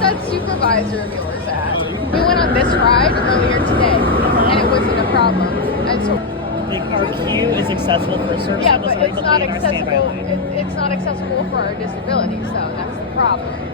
that supervisor of yours at? We went on this ride earlier today, and it wasn't a problem. And so, like, our queue is accessible for service. yeah, but it's not accessible. It's not accessible for our disabilities, though. That's the problem.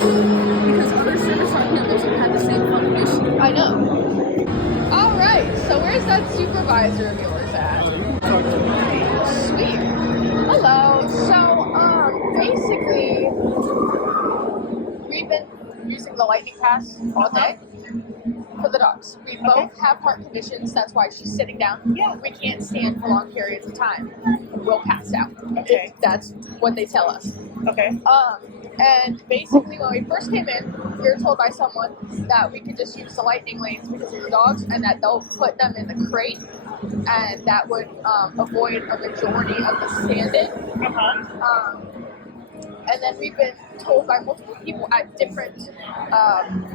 Because other service handlers have had the same fucking issue. I know. All right. So where's that supervisor of yours at? Sweet. Hello. So basically, we've been using the lightning pass all day for the dogs. We both have heart conditions. That's why she's sitting down. Yeah. We can't stand for long periods of time. We'll pass out. Okay. That's what they tell us. Okay. And basically, when we first came in, we were told by someone that we could just use the lightning lanes because of the dogs, and that they'll put them in the crate, and that would avoid a majority of the standing. And then we've been told by multiple people at different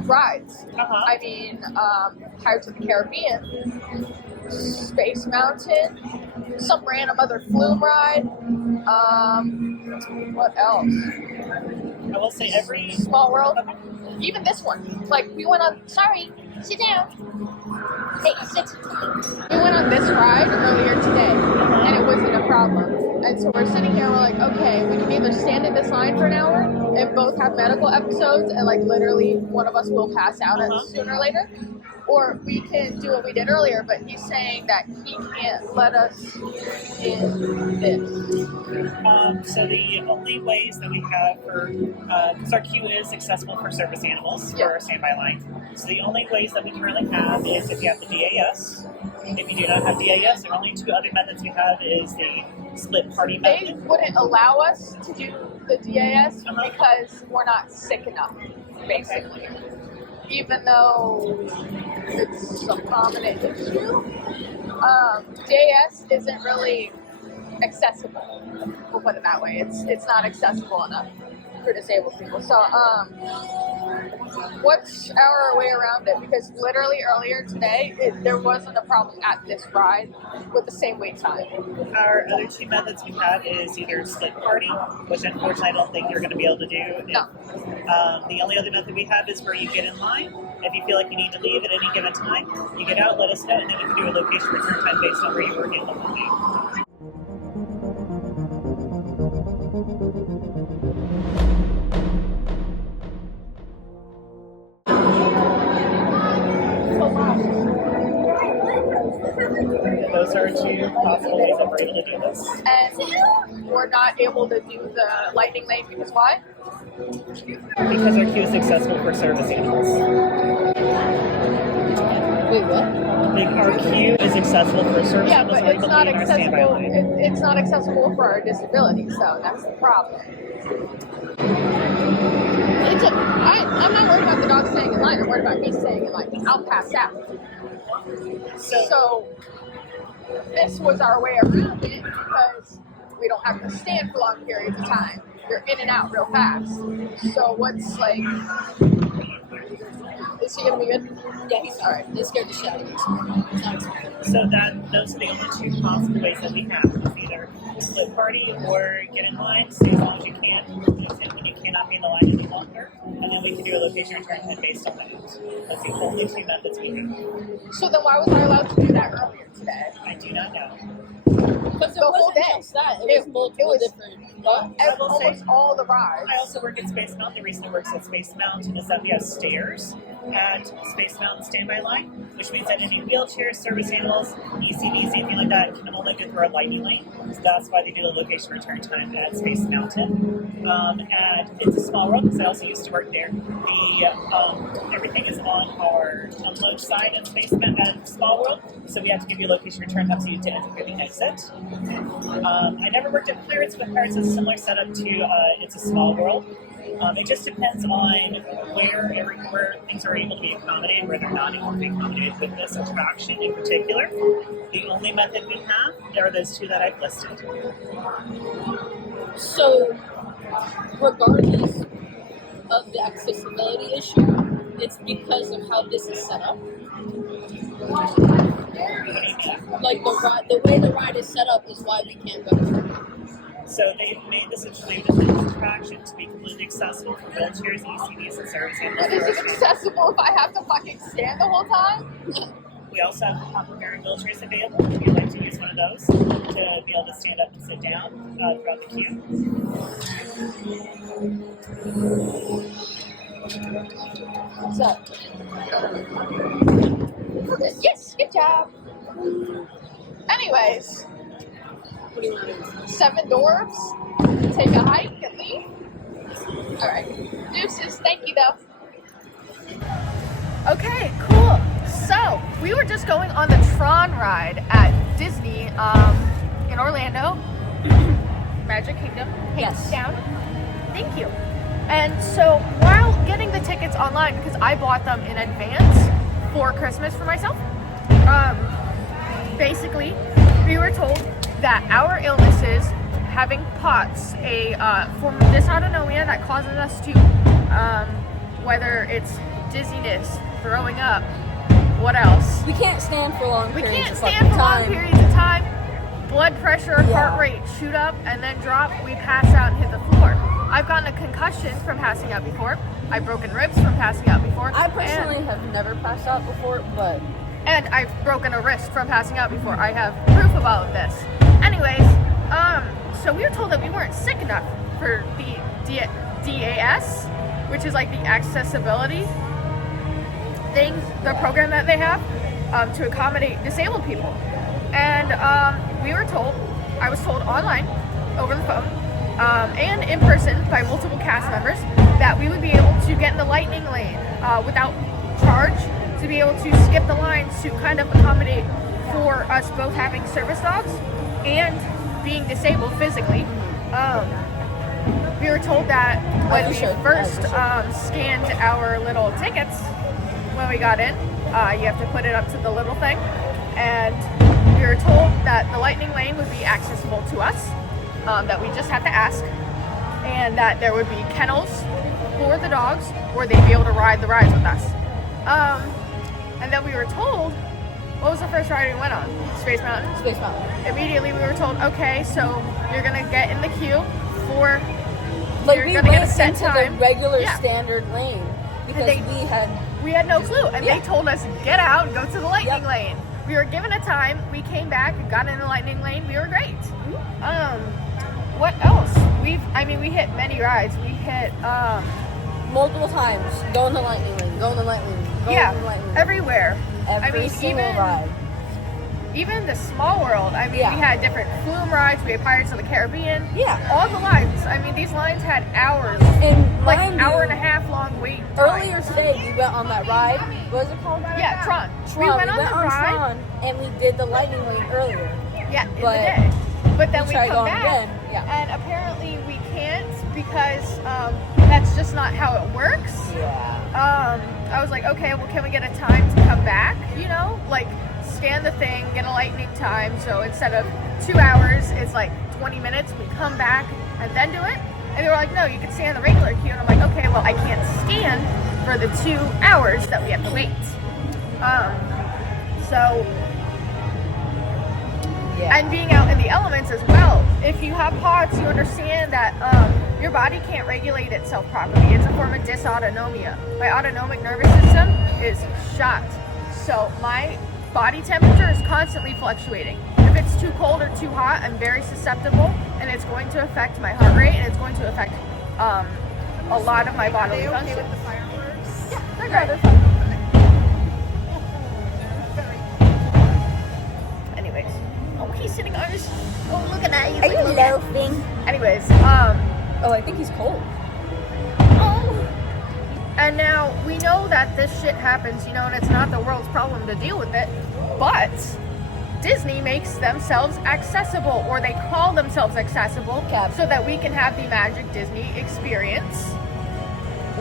rides. I mean, Pirates of the Caribbean, Space Mountain, some random other flume ride. What else? I will say every Small World. Even this one. Like, we went on. Sorry, sit down. Hey, sit. We went on this ride earlier today, and it wasn't a problem. And so we're sitting here, we're like, okay, we can either stand in this line for an hour and both have medical episodes, and like literally one of us will pass out sooner or later, or we can do what we did earlier, but he's saying that he can't let us in this. So the only ways that we have for, because our queue is accessible for service animals for our standby line, so the only ways that we currently have is if you have the DAS. If you do not have DAS, the only two other methods we have is the split party method. They wouldn't allow us to do the DAS because we're not sick enough, basically. Even though it's a prominent issue, DAS isn't really accessible. We'll put it that way. It's not accessible enough for disabled people. So, what's our way around it? Because literally earlier today, there wasn't a problem at this ride with the same wait time. Our other two methods we have is either split party, which unfortunately I don't think you're going to be able to do. No. The only other method we have is where you get in line. If you feel like you need to leave at any given time, you get out, let us know, and then we can do a location return time based on where you were in the movie. Those are two possible ways that we're able to do this. And we're not able to do the lightning lane because why? Because our queue is accessible for service animals. Wait, what? Like, our queue is accessible for service animals. Yeah, but it's not accessible. It's not accessible for our disabilities, so that's the problem. I'm not worried about the dog staying in line. I'm worried about me staying in line. I'll pass out. So this was our way around it because we don't have to stand for long periods of time. You're in and out real fast. So what's like, is he gonna be good? Yeah, he's alright. They scared the shit out of me. It's not exciting. So those are the only two possible ways that we have. It's either split party or get in line, stay as long as you can, and you cannot be in the line any longer, and then we can do a location return time based on that. That's the only two methods we have. So then why was I allowed to do that earlier today? I do not know. Because it The whole wasn't day. just that. It was multiple different. Almost all the rides. I also work at Space Mountain. The reason I work at Space Mountain is that we have stairs at Space Mountain Standby Line, which means that any wheelchairs, service animals, ECVs, anything like that can only go through our lightning lane. So that's why they do the location return time at Space Mountain. And it's a small world because I also used to work there. Everything is on our unload side at Small World, so we have to give you a location return time so you to enter through the exit. I never worked at Pirates, but Pirates is a similar setup to It's a Small World. It just depends on where things are able to be accommodated, where they're not able to be accommodated with this attraction in particular. The only method we have are those two that I've listed. So, regardless of the accessibility issue, it's because of how this is set up. Like the way the ride is set up is why we can't go through. So they've made this attraction to be completely accessible for wheelchairs, ECVs, and service animals. But is it accessible if I have to fucking stand the whole time? We also have complimentary wheelchairs available if you'd like to use one of those to be able to stand up and sit down throughout the queue. What's up? Yes, good job. Anyways, What do you want to do? 7 dwarves, take a hike and leave. Alright, deuces, thank you though. Okay, cool. So, we were just going on the Tron ride at Disney in Orlando. Magic Kingdom. Yes. Down. Thank you. And so, while getting the tickets online, because I bought them in advance for Christmas for myself, basically, we were told that our illnesses, having POTS, a form of dysautonomia that causes us to, whether it's dizziness, throwing up, what else? We can't stand for long We periods can't of stand for long time. periods of time. Blood pressure, Yeah. heart rate shoot up and then drop. We pass out and hit the floor. I've gotten a concussion from passing out before. I've broken ribs from passing out before. I personally have never passed out before, but And I've broken a wrist from passing out before. I have proof of all of this. Anyways, so we were told that we weren't sick enough for the DAS, which is like the accessibility thing, the program that they have to accommodate disabled people. And we were told, I was told online, over the phone, and in person by multiple cast members, that we would be able to get in the lightning lane without charge, to be able to skip the lines to kind of accommodate for us both having service dogs and being disabled physically. We were told that when we first scanned our little tickets when we got in, you have to put it up to the little thing, and we were told that the lightning lane would be accessible to us, that we just have to ask, and that there would be kennels for the dogs where they'd be able to ride the rides with us. And then we were told, what was the first ride we went on? Space Mountain? Space Mountain. Immediately we were told, okay, so you're gonna get in the queue for, Like you're we gonna get a went set into time. the regular Yeah. standard lane because they- we We had no clue, and Yeah. they told us, get out and go to the lightning Yep. lane. We were given a time, we came back and got in the lightning lane, we were great. What else? We hit many rides. We hit, multiple times go in the lightning lane, go in the lightning lane, go yeah, in the lightning lane. everywhere. Every single ride. Even the Small World, Yeah. we had different flume rides, we had Pirates of the Caribbean. Yeah. All the lines. These lines had hours, And like mind hour you, and a half long wait time. earlier today we went on that ride. What is it called? Yeah, Tron. Tron. We went on the ride. Tron and we did the lightning lane earlier. Yeah, in But the day. But then we tried come going back, again, yeah. and apparently we can't because that's just not how it works. Yeah. I was like, okay, well, can we get a time to come back? Like scan the thing, get a lightning time. So instead of 2 hours, it's like 20 minutes. We come back and then do it. And they were like, no, you can stay on the regular queue. And I'm like, okay, well, I can't scan for the 2 hours that we have to wait. And being out in the elements as well. If you have POTS, you understand that your body can't regulate itself properly. It's a form of dysautonomia. My autonomic nervous system is shot. So my body temperature is constantly fluctuating. If it's too cold or too hot, I'm very susceptible, and it's going to affect my heart rate, and it's going to affect a lot of my bodily functions. With the fireworks? Yeah, they're great. They're fun. Anyways, oh, he's sitting on his. Oh, look at that. He's Are you loafing? Anyways, Oh, I think he's cold. oh. And now we know that this shit happens, and it's not the world's problem to deal with it, but Disney makes themselves accessible, or they call themselves accessible, so that we can have the Magic Disney experience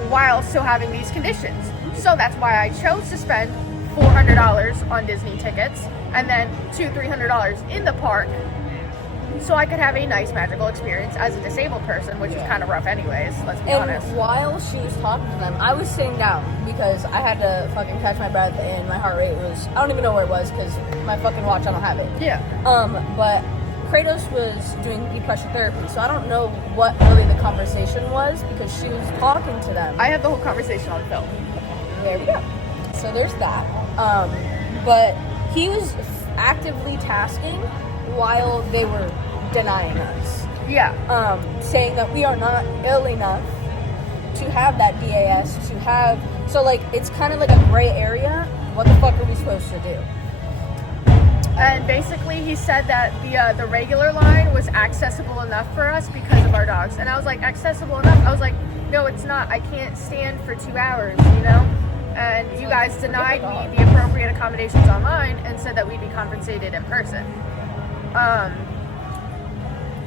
while still having these conditions. So that's why I chose to spend $400 on Disney tickets and then $200-300 in the park, so I could have a nice magical experience as a disabled person, which is kind of rough anyways, let's be honest. And while she was talking to them, I was sitting down because I had to fucking catch my breath and my heart rate was, I don't even know where it was because my fucking watch, I don't have it. Yeah. But Kratos was doing deep pressure therapy, so I don't know what really the conversation was because she was talking to them. I have the whole conversation on film. There we go. So there's that. But he was actively tasking while they were denying us. Yeah. Saying that we are not ill enough to have that DAS, to have... So, like, it's kind of like a gray area. What the fuck are we supposed to do? And basically he said that the regular line was accessible enough for us because of our dogs. And I was like, accessible enough? I was like, no, it's not. I can't stand for 2 hours, And you guys denied me the appropriate accommodations online and said that we'd be compensated in person.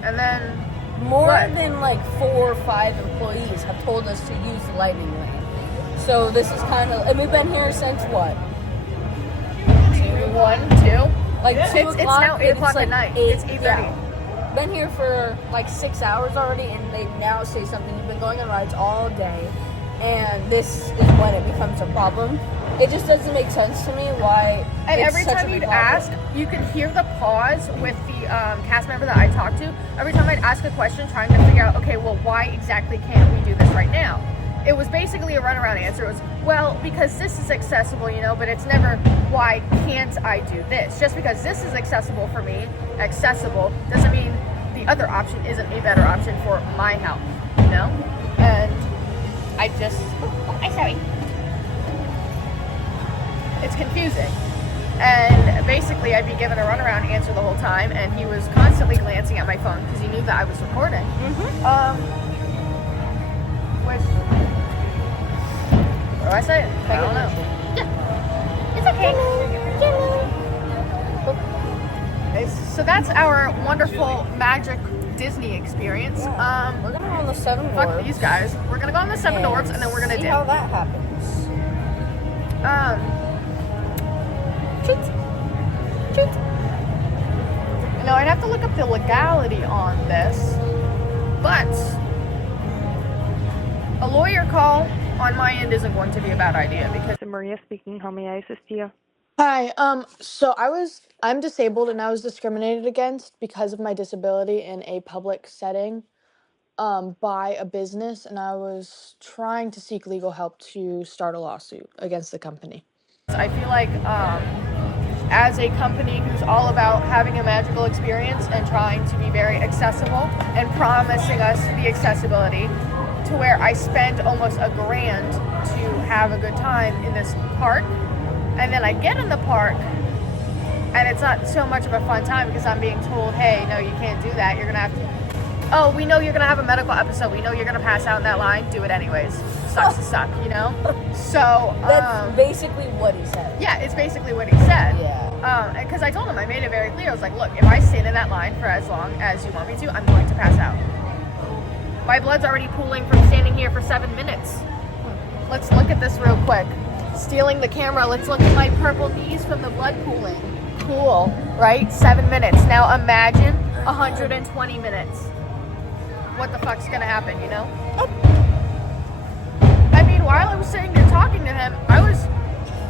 And then more than like 4 or 5 employees have told us to use the lightning lane. So this is kind of, and we've been here since what? 2, 1, 2. Like 2 It's now 8 o'clock like at night. 8, It's 8:30. Yeah. Been here for like 6 hours already, and they now say something. We've been going on rides all day, and this is when it becomes a problem. It just doesn't make sense to me why. And it's every such a time big you'd problem. ask, you could hear the pause with the cast member that I talked to. Every time I'd ask a question, trying to figure out, okay, well, why exactly can't we do this right now? It was basically a runaround answer. It was, well, because this is accessible, but it's never, why can't I do this? Just because this is accessible for me, accessible, doesn't mean the other option isn't a better option for my health, And I'm sorry. It's confusing. And basically, I'd be given a runaround answer the whole time, and he was constantly glancing at my phone because he knew that I was recording. Which, what do I say? I don't know. Yeah. It's okay. So that's our wonderful Magic Disney experience. Yeah. We're gonna go on the 7 Fuck Dwarfs. these guys. We're gonna go on the 7 Dwarfs, and then we're gonna see dip. how that happens. Treat. I'd have to look up the legality on this, but a lawyer call on my end isn't going to be a bad idea because. Maria speaking. How may I assist you? Hi, so I'm disabled and I was discriminated against because of my disability in a public setting, by a business, and I was trying to seek legal help to start a lawsuit against the company. I feel like, as a company who's all about having a magical experience and trying to be very accessible and promising us the accessibility to where I spend almost $1,000 to have a good time in this park, and then I get in the park and it's not so much of a fun time because I'm being told, hey, no, you can't do that. You're gonna have to, oh, we know you're gonna have a medical episode. We know you're gonna pass out in that line. Do it anyways. Sucks to suck, So That's basically what he said. yeah, it's basically what he said. Yeah. Because I told him, I made it very clear. I was like, look, if I sit in that line for as long as you want me to, I'm going to pass out. My blood's already pooling from standing here for 7 minutes. Let's look at this real quick. Stealing the camera. Let's look at my purple knees from the blood pooling. cool, right? 7 minutes. Now imagine 120 minutes. What the fuck's gonna happen, you know? I mean, while I was sitting there talking to him, I was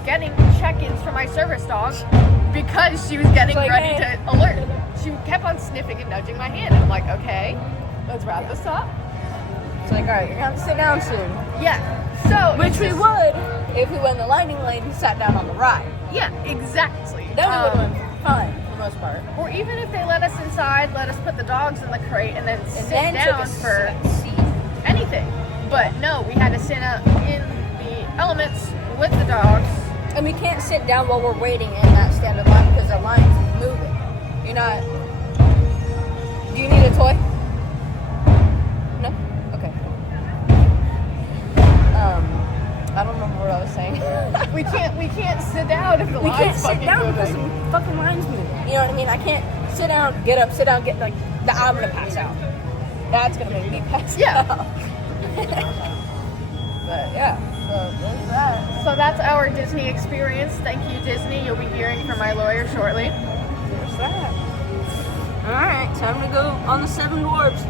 getting check-ins for my service dog because she was getting It's like, ready hey. to alert. She kept on sniffing and nudging my hand, and I'm like, okay, let's wrap this up. It's like, all right, you're gonna have to sit down soon. Yeah. So Which it's we just- would if we went in the lightning lane and sat down on the ride. Yeah, exactly. Then we would have been fine for the most part. Or even if they let us inside, let us put the dogs in the crate and then sit And then took down a for seat. anything. But no, we had to sit up in the elements with the dogs. And we can't sit down while we're waiting in that standard line because the line's moving. You're not. Do you need a toy? No? Okay. I don't remember what I was saying. We can't sit down if the We line's can't sit fucking down because moving. the fucking line's moving. You know what I mean? I can't sit down, get up, get I'm gonna pass out. That's gonna make me pass Yeah. out. But yeah, so there's that. So that's our Disney experience. Thank you, Disney. You'll be hearing from my lawyer shortly. There's that. Alright, time to go on the 7 dwarfs.